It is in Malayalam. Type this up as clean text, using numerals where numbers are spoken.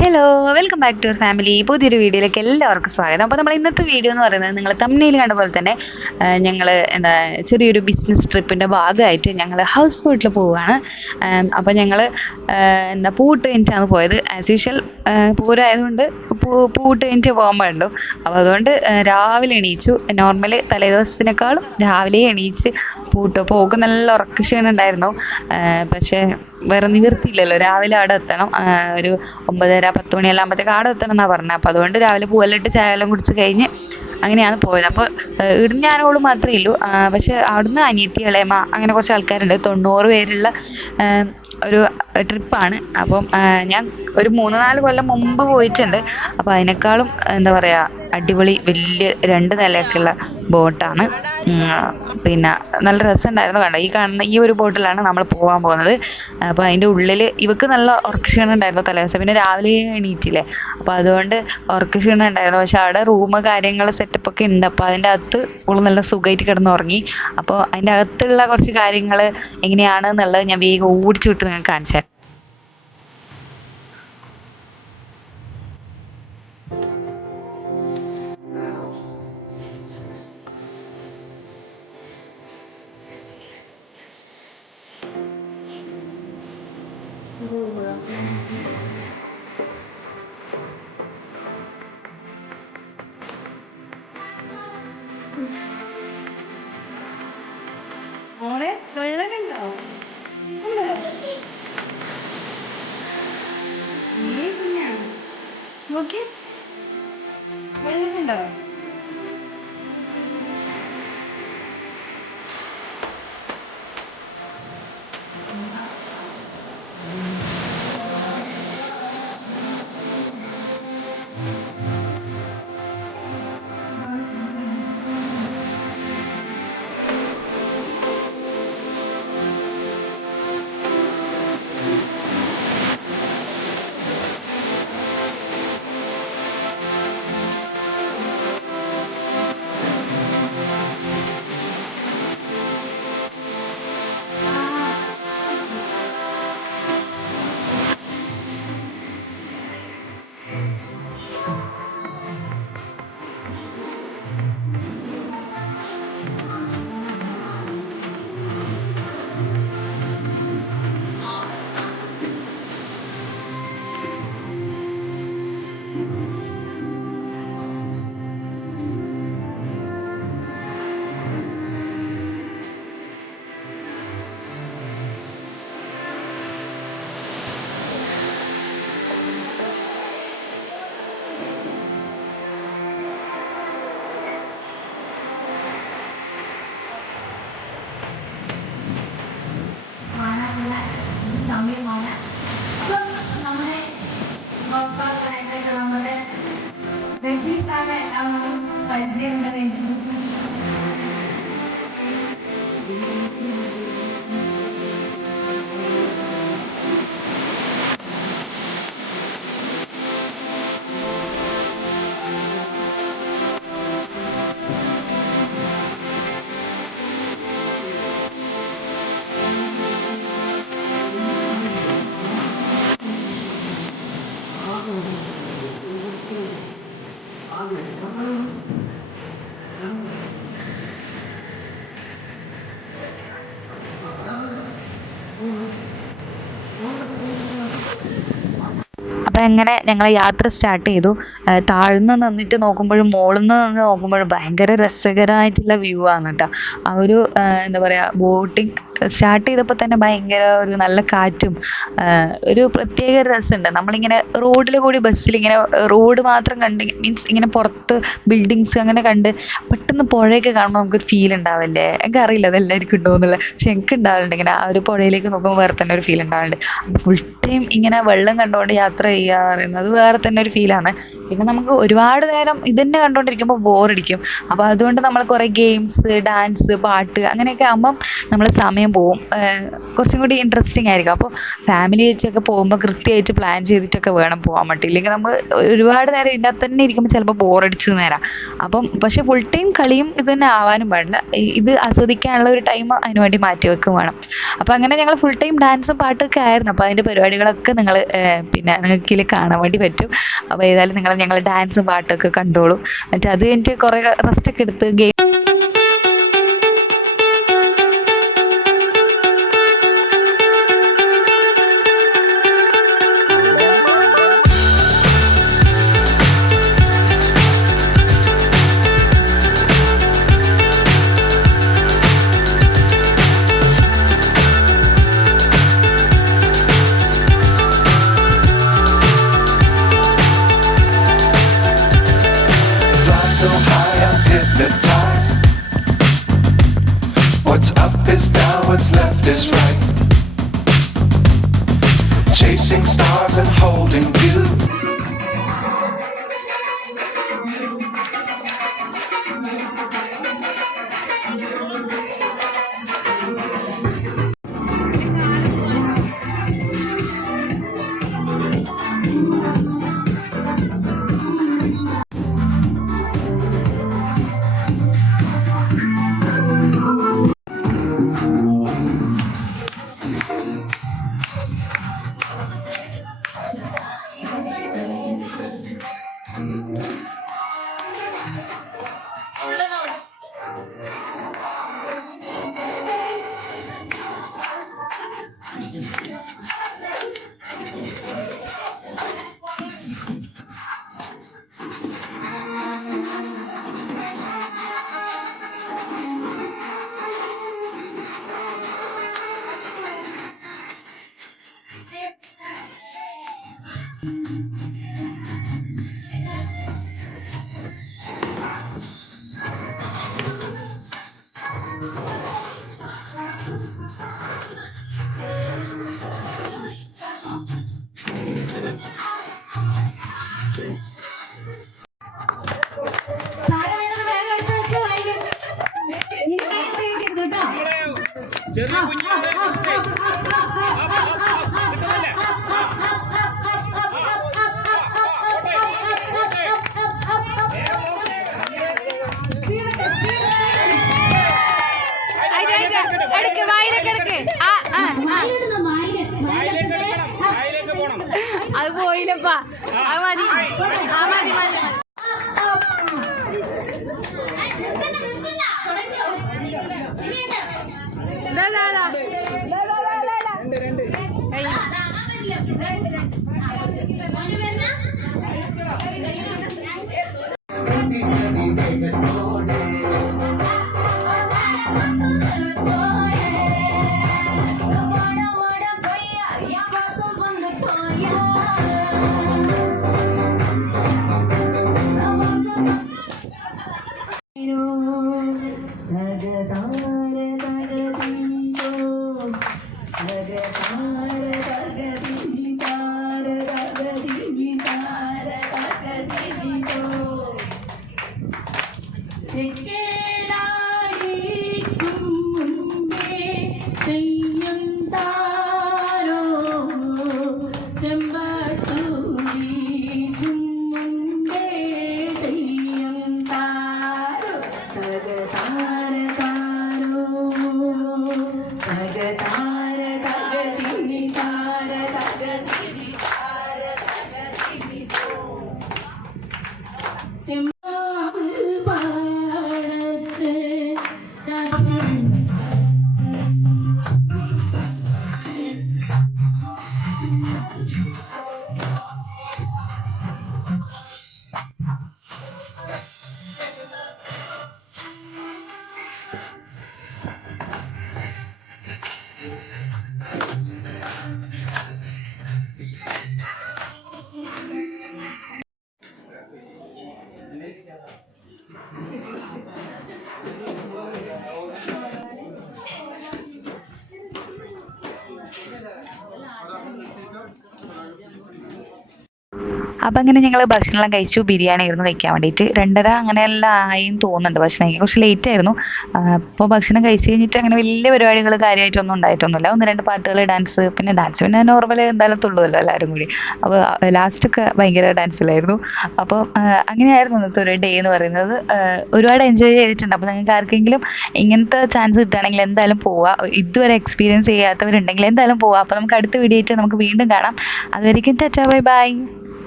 Hello, welcome back to your family. പുതിയൊരു വീഡിയോയിലേക്ക് എല്ലാവർക്കും സ്വാഗതം. അപ്പോൾ നമ്മൾ ഇന്നത്തെ വീഡിയോ എന്ന് പറയുന്നത് നിങ്ങൾ തമ്മിൽ കണ്ട പോലെ തന്നെ ഞങ്ങൾ ചെറിയൊരു ബിസിനസ് ട്രിപ്പിൻ്റെ ഭാഗമായിട്ട് ഞങ്ങൾ ഹൗസ് ബോട്ടിൽ പോവുകയാണ്. അപ്പോൾ ഞങ്ങൾ പൂട്ട് കഴിഞ്ഞിട്ടാണ് പോയത്. ആസ് യൂഷ്വൽ പൂരമായതുകൊണ്ട് പൂട്ട് കഴിഞ്ഞിട്ട് പോകാൻ പാടുള്ളൂ. അപ്പോൾ അതുകൊണ്ട് രാവിലെ എണീച്ചു. നോർമലി തലേദിവസത്തിനേക്കാളും രാവിലെ എണീച്ച് പോക്ക് നല്ല ഉറക്കക്ഷീണം ഉണ്ടായിരുന്നു. പക്ഷേ വേറെ നിവൃത്തിയില്ലല്ലോ, രാവിലെ അവിടെ എത്തണം. ഒരു 9:30-10 മണിയെല്ലാം ആകുമ്പോഴത്തേക്ക് അവിടെ എത്തണം എന്നാണ് പറഞ്ഞത്. അപ്പോൾ അതുകൊണ്ട് രാവിലെ പൂവെല്ലാം ചായ എല്ലാം കുടിച്ച് കഴിഞ്ഞ് അങ്ങനെയാണ് പോയത്. അപ്പോൾ ഇവിടുന്ന് ഞാനോട് മാത്രമേ ഉള്ളൂ. പക്ഷെ അവിടുന്ന് അനിയത്തി, ഇളയമ്മ അങ്ങനെ കുറച്ച് ആൾക്കാരുണ്ട്. 90 പേരുള്ള ഒരു ട്രിപ്പാണ്. അപ്പം ഞാൻ ഒരു 3-4 കൊല്ലം മുമ്പ് പോയിട്ടുണ്ട്. അപ്പോൾ അതിനേക്കാളും എന്താ പറയുക, അടിപൊളി വലിയ 2 നിലയൊക്കെയുള്ള ബോട്ടാണ്. പിന്നെ നല്ല രസമുണ്ടായിരുന്നു. കണ്ടോ, ഈ കാണുന്ന ഈ ഒരു ബോട്ടിലാണ് നമ്മൾ പോകാൻ പോകുന്നത്. അപ്പോൾ അതിൻ്റെ ഉള്ളിൽ ഇവക്ക് നല്ല ഉറക്കക്ഷീണം ഉണ്ടായിരുന്നു തലേദിവസം. പിന്നെ രാവിലെ എണീറ്റില്ലേ, അപ്പോൾ അതുകൊണ്ട് ഉറക്കക്ഷീണം ഉണ്ടായിരുന്നു. പക്ഷെ അവിടെ റൂം കാര്യങ്ങൾ സെറ്റപ്പൊക്കെ ഉണ്ട്. അപ്പോൾ അതിൻ്റെ അകത്ത് ഓള് നല്ല സുഖമായിട്ട് കിടന്നുറങ്ങി. അപ്പോൾ അതിൻ്റെ അകത്തുള്ള കുറച്ച് കാര്യങ്ങൾ എങ്ങനെയാണെന്നുള്ളത് ഞാൻ വേഗം ഓടിച്ചു വിട്ട് നിങ്ങൾക്ക് കാണിച്ചു തരാം. മോളെ വെള്ളം കണ്ടോ? നോക്കി, വെള്ളം കണ്ടോ? അപ്പം അങ്ങനെ ഞങ്ങൾ യാത്ര സ്റ്റാർട്ട് ചെയ്തു. താഴ്ന്ന് നിന്നിട്ട് നോക്കുമ്പോഴും മുകളിൽ നിന്ന് നോക്കുമ്പോഴും ഭയങ്കര രസകരമായിട്ടുള്ള വ്യൂ ആണ് കേട്ടോ. ആ ഒരു എന്താ പറയുക, ബോട്ടിങ് സ്റ്റാർട്ട് ചെയ്തപ്പോൾ തന്നെ ഭയങ്കര ഒരു നല്ല കാറ്റും ഒരു പ്രത്യേക രസമുണ്ട്. നമ്മളിങ്ങനെ റോഡിൽ കൂടി ബസ്സിലിങ്ങനെ റോഡ് മാത്രം കണ്ട്, മീൻസ് ഇങ്ങനെ പുറത്ത് ബിൽഡിങ്സ് അങ്ങനെ കണ്ട് പെട്ടെന്ന് പുഴയൊക്കെ കാണുമ്പോൾ നമുക്കൊരു ഫീൽ ഉണ്ടാവില്ലേ? എനിക്കറിയില്ല അതെല്ലാവർക്കും ഉണ്ടോ എന്നുള്ളത്, പക്ഷെ എനിക്ക് ഉണ്ടാവലുണ്ട്. ഇങ്ങനെ ആ ഒരു പുഴയിലേക്ക് നോക്കുമ്പോൾ വേറെ തന്നെ ഒരു ഫീൽ ഉണ്ടാവുന്നുണ്ട്. ഫുൾ ടൈം ഇങ്ങനെ വെള്ളം കണ്ടുകൊണ്ട് യാത്ര ചെയ്യുക പറയുന്നത് വേറെ തന്നെ ഒരു ഫീലാണ്. പിന്നെ നമുക്ക് ഒരുപാട് നേരം ഇതന്നെ കണ്ടുകൊണ്ടിരിക്കുമ്പോൾ ബോറടിക്കും. അപ്പോൾ അതുകൊണ്ട് നമ്മൾ കുറേ ഗെയിംസ്, ഡാൻസ്, പാട്ട് അങ്ങനെയൊക്കെ ആകുമ്പം നമ്മൾ സമയം പോവും, കുറച്ചും കൂടി ഇൻട്രസ്റ്റിംഗ് ആയിരിക്കും. അപ്പോൾ ഫാമിലി വെച്ചൊക്കെ പോകുമ്പോൾ കൃത്യമായിട്ട് പ്ലാൻ ചെയ്തിട്ടൊക്കെ വേണം പോകാൻ വേണ്ടി. ഇല്ലെങ്കിൽ നമ്മൾ ഒരുപാട് നേരം ഇതിൻ്റെ അകത്ത് തന്നെ ഇരിക്കുമ്പോൾ ചിലപ്പോൾ ബോറടിച്ച് നേരം. അപ്പം പക്ഷെ ഫുൾ ടൈം കളിയും ഇത് തന്നെ ആവാനും പാടില്ല. ഇത് ആസ്വദിക്കാനുള്ള ഒരു ടൈം അതിന് വേണ്ടി മാറ്റി വെക്കും വേണം. അപ്പോൾ അങ്ങനെ ഞങ്ങൾ ഫുൾ ടൈം ഡാൻസും പാട്ടൊക്കെ ആയിരുന്നു. അപ്പോൾ അതിൻ്റെ പരിപാടികളൊക്കെ നിങ്ങൾ പിന്നെ നിങ്ങൾക്ക് ഇതിൽ കാണാൻ വേണ്ടി പറ്റും. അപ്പോൾ ഏതായാലും ഞങ്ങൾ ഡാൻസും പാട്ടൊക്കെ കണ്ടോളൂ. എന്നിട്ട് അത് കഴിഞ്ഞിട്ട് കുറേ റെസ്റ്റൊക്കെ എടുത്ത് game so high I'm hypnotized. What's up is down, what's left is right. Chasing stars and holding you. ചെറിയ കുഞ്ഞാണ് അത് പോയില്ലപ്പാ. അത് മതി, ആ മതി മതി. അപ്പം അങ്ങനെ ഞങ്ങൾ ഭക്ഷണമെല്ലാം കഴിച്ചു. ബിരിയാണി ആയിരുന്നു കഴിക്കാൻ വേണ്ടിയിട്ട്. 2:30 അങ്ങനെയെല്ലാം ആയിന്ന് തോന്നുന്നുണ്ട് ഭക്ഷണം കഴിക്കാൻ. കുറച്ച് ലേറ്റ് ആയിരുന്നു. അപ്പോൾ ഭക്ഷണം കഴിച്ച് കഴിഞ്ഞിട്ട് അങ്ങനെ വലിയ പരിപാടികൾ കാര്യമായിട്ടൊന്നും ഉണ്ടായിട്ടൊന്നുമില്ല. 1-2 പാട്ടുകൾ, ഡാൻസ് പിന്നെ നോർമൽ എന്തായാലും തുള്ളുമല്ലോ എല്ലാവരും കൂടി. അപ്പോൾ ലാസ്റ്റൊക്കെ ഭയങ്കര ഡാൻസിലായിരുന്നു. അപ്പോൾ അങ്ങനെയായിരുന്നു ഇന്നത്തെ ഒരു ഡേ എന്ന് പറയുന്നത്. ഒരുപാട് എൻജോയ് ചെയ്തിട്ടുണ്ട്. അപ്പോൾ നിങ്ങൾക്ക് ആർക്കെങ്കിലും ഇങ്ങനത്തെ ചാൻസ് കിട്ടുകയാണെങ്കിൽ എന്തായാലും പോവുക. ഇതുവരെ എക്സ്പീരിയൻസ് ചെയ്യാത്തവരുണ്ടെങ്കിൽ എന്തായാലും പോവുക. അപ്പോൾ നമുക്ക് അടുത്ത വീഡിയോ ആയിട്ട് നമുക്ക് വീണ്ടും കാണാം. അതുവരെയ്ക്കും ടാറ്റാ ബൈ ബൈ.